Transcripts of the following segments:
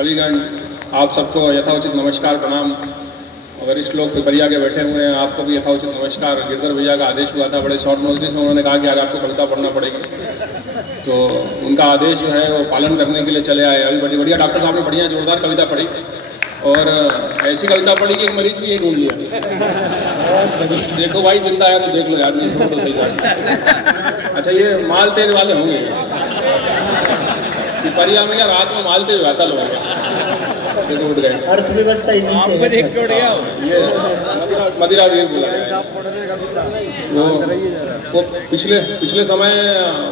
कविगण, आप सबको यथाउचित नमस्कार प्रणाम। वरिष्ठ लोग पिपरिया के बैठे हुए हैं, आपको भी यथाउचित नमस्कार। गिरधर भैया का आदेश हुआ था बड़े शॉर्ट नोटिस में, उन्होंने कहा कि आज आपको कविता पढ़ना पड़ेगी, तो उनका आदेश जो है वो पालन करने के लिए चले आए। अभी बड़ी बढ़िया डॉक्टर साहब ने बढ़िया जोरदार कविता पढ़ी और ऐसी कविता पढ़ी कि एक मरीज भी ये ढूंढ लिया। देखो भाई चिंता है तो देख लो यार, नहीं सुनो तो सही जाए। अच्छा ये माल तेज वाले होंगे पिपरिया में, या रात में माल तेज आता लोग देखो उठ गए। अर्थव्यवस्था ये मदिरा भी बोला गया। वो पिछले समय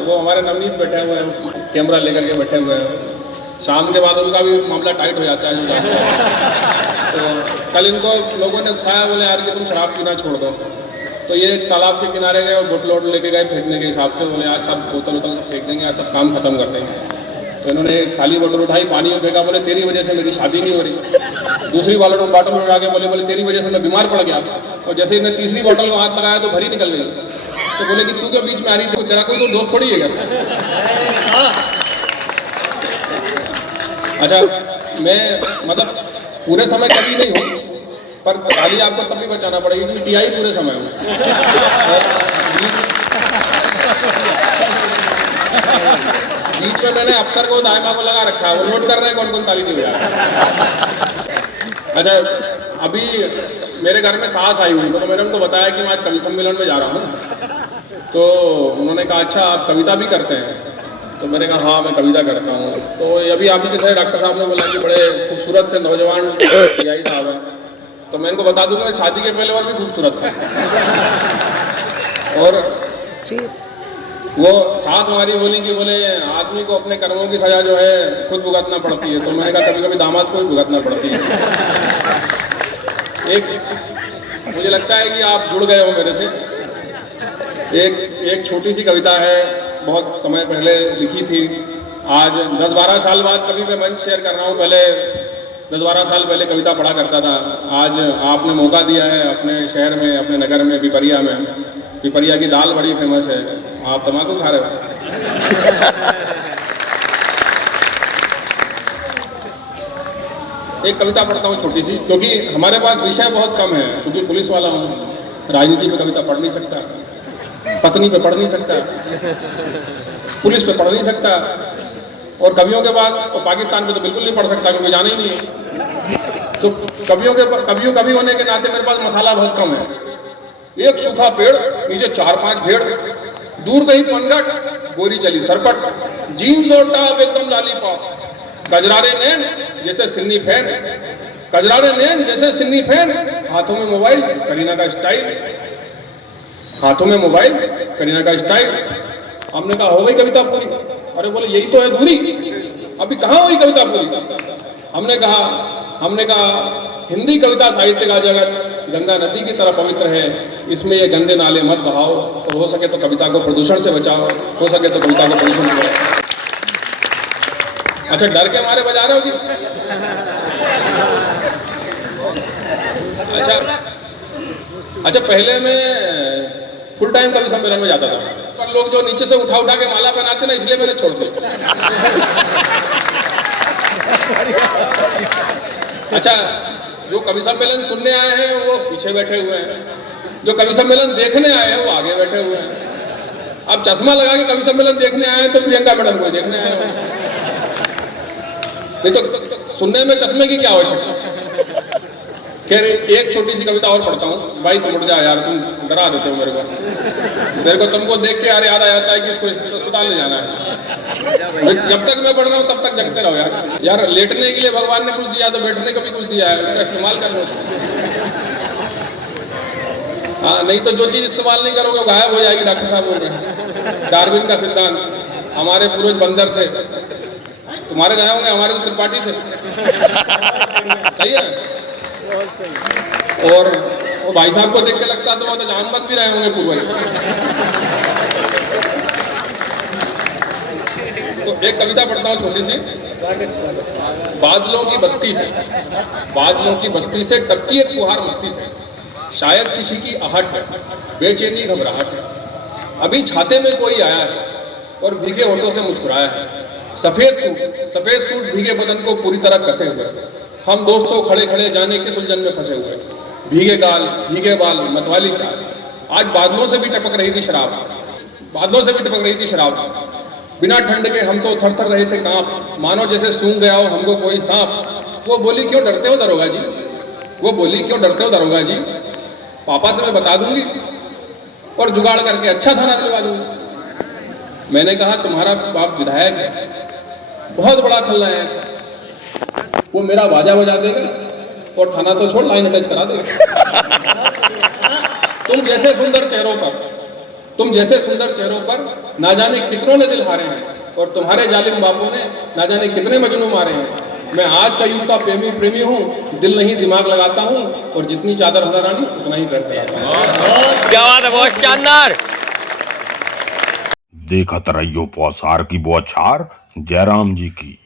वो हमारे नवनीत बैठे हुए हैं, कैमरा लेकर के बैठे हुए हैं। शाम के बाद उनका भी मामला टाइट हो जाता है। तो कल इनको लोगों ने उकसाया, बोले यार कि तुम शराब पीना छोड़ दो। तो ये तालाब के किनारे गए और बोतल लेके गए फेंकने के हिसाब से, बोले आज सब बोतल उतल सब फेंक देंगे, आज सब काम खत्म कर देंगे। तो इन्होंने खाली बोतल उठाई, पानी में फेंका, बोले तेरी वजह से मेरी शादी नहीं हो रही। दूसरी बॉटल उठा के बोले तेरी वजह से मैं बीमार पड़ गया। और जैसे इन्हें तीसरी बोतल में हाथ लगाया तो भरी निकल गई। तो बोले कि तू के बीच में आ रही थी, तेरा कोई तो दोस्त थोड़ी है क्या? अच्छा मैं मतलब पूरे समय कभी नहीं हूँ, पर ताली आपको तब भी बचाना पड़ेगी क्योंकि टीआई पूरे समय हूँ। बीच में मैंने अफसर को दायमा को लगा रखा है, वो नोट कर रहे हैं कौन कौन ताली नहीं हुआ। अच्छा अभी मेरे घर में सास आई हुई, तो मैंने उनको बताया कि मैं आज कवि सम्मेलन में जा रहा हूँ। तो उन्होंने कहा अच्छा आप कविता भी करते हैं? तो मैंने कहा हाँ मैं कविता करता हूँ। तो अभी आप जैसे डॉक्टर साहब ने बोला कि बड़े खूबसूरत से नौजवान टीआई साहब हैं, तो मैं इनको बता दूंगा शादी के पहले और भी खूबसूरत था। और वो सास हमारी बोली कि बोले आदमी को अपने कर्मों की सजा जो है खुद भुगतना पड़ती है। तो मैंने कहा कभी कभी दामाद को भी भुगतना पड़ती है। एक मुझे लगता है कि आप जुड़ गए हो मेरे से। एक छोटी सी कविता है, बहुत समय पहले लिखी थी। आज 10-12 साल बाद कभी मैं मंच शेयर कर रहा हूँ। पहले 10-12 साल पहले कविता पढ़ा करता था। आज आपने मौका दिया है अपने शहर में, अपने नगर में, पिपरिया में। पिपरिया की दाल बड़ी फेमस है। आप तम्बाकू खा रहे हो? एक कविता पढ़ता हूँ छोटी सी, क्योंकि हमारे पास विषय बहुत कम है। क्योंकि पुलिस वाला हूँ, राजनीति पे कविता पढ़ नहीं सकता, पत्नी पे पढ़ नहीं सकता, पुलिस पे पढ़ नहीं सकता, और कवियों के बाद तो पाकिस्तान पे तो बिल्कुल नहीं पढ़ सकता क्योंकि जाना ही नहीं है। तो कवि होने के नाते मेरे पास मसाला बहुत कम है। एक सूखा पेड़, नीचे 4-5 भेड़, दूर कहीं पनघट, गोरी चली सरपट, जीन्स और टॉप एकदम लॉलीपॉप, गजरारे नैन जैसे सिन्नी फैन, गजरारे नैन जैसे सिन्नी फैन, हाथों में मोबाइल करीना का स्टाइल, हाथों में मोबाइल करीना का स्टाइल। हमने कहा हो गई कविता पूरी? अरे बोले यही तो है दूरी, अभी कहाँ हुई कविता पूरी? हमने कहा हिंदी कविता साहित्य का जगत गंगा नदी की तरह पवित्र है, इसमें ये गंदे नाले मत बहाओ, और हो सके तो कविता को प्रदूषण से बचाओ, हो सके तो कविता को प्रदूषण से बचाओ। अच्छा डर के मारे बजा रहे हो? अच्छा पहले मैं फुल टाइम कवि सम्मेलन में जाता था, पर लोग जो नीचे से उठा के माला पहनाते ना, इसलिए मैंने छोड़ दिया। अच्छा जो कवि सम्मेलन सुनने आए हैं वो पीछे बैठे हुए हैं, जो कवि सम्मेलन देखने आए हैं वो आगे बैठे हुए हैं। अब चश्मा लगा के कवि सम्मेलन देखने आए हैं तो प्रियंका मैडम को देखने आए हैं, नहीं तो सुनने में चश्मे की क्या आवश्यकता। खैर एक छोटी सी कविता और पढ़ता हूँ। भाई तुम उठ जा यार, तुम डरा देते हो मेरे को तुमको देख के यार याद आ जाता है कि इसको अस्पताल ले जाना है। जब तक मैं पढ़ रहा हूँ तब तक जगते रहो यार। लेटने के लिए भगवान ने कुछ दिया तो बैठने को भी कुछ दिया है, उसका इस्तेमाल कर लो। हाँ नहीं तो जो चीज इस्तेमाल नहीं करोगे गायब हो जाएगी। डॉक्टर साहब बोल रहे हैं डार्विन का सिद्धांत, हमारे पूर्वज बंदर थे, तुम्हारे रहे होंगे, हमारे तो त्रिपाठी थे। सही है। और वो भाई साहब को देख के लगता तो जहानमत भी रहे होंगे पूर्वज। तो एक कविता पढ़ता हूँ छोटी सी। बादलों की बस्ती से टपकी एक फुहार मस्ती से, शायद किसी की आहट है, बेचैनी घबराहट है, अभी छाते में कोई आया है और भीगे होठों से मुस्कुराया है, सफेद सूट भीगे बदन को पूरी तरह कसे हुए, हम दोस्तों खड़े खड़े जाने किस उलझन में फंसे हुए, भीगे गाल भीगे बाल मतवाली चाल, आज बादलों से भी टपक रही थी शराब, बादलों से भी टपक रही थी शराब, बिना ठंड के हम तो थर थर रहे थे कांप, मानो जैसे सूंघ गया हो हमको कोई सांप। वो बोली क्यों डरते हो दरोगा जी, वो बोली क्यों डरते हो दरोगा जी, पापा से मैं बता दूंगी और जुगाड़ करके अच्छा थाना दिलवा दूंगी। मैंने कहा तुम्हारा बाप विधायक है, बहुत बड़ा खलनायक, वो मेरा बाजा बजा देगा और थाना तो छोड़ लाइन अटैच करा देगा। तुम जैसे सुंदर चेहरों पर ना जाने कितनों ने दिल हारे हैं और तुम्हारे जालिम बापों ने ना जाने कितने मजनू मारे हैं। मैं आज का युग का प्रेमी हूँ, दिल नहीं दिमाग लगाता हूँ और जितनी चादर होना रानी उतना ही पैर फैलाता हूँ। क्या बात है, बहुत शानदार। देखत रहियो पौसार की बौछार जयराम जी की।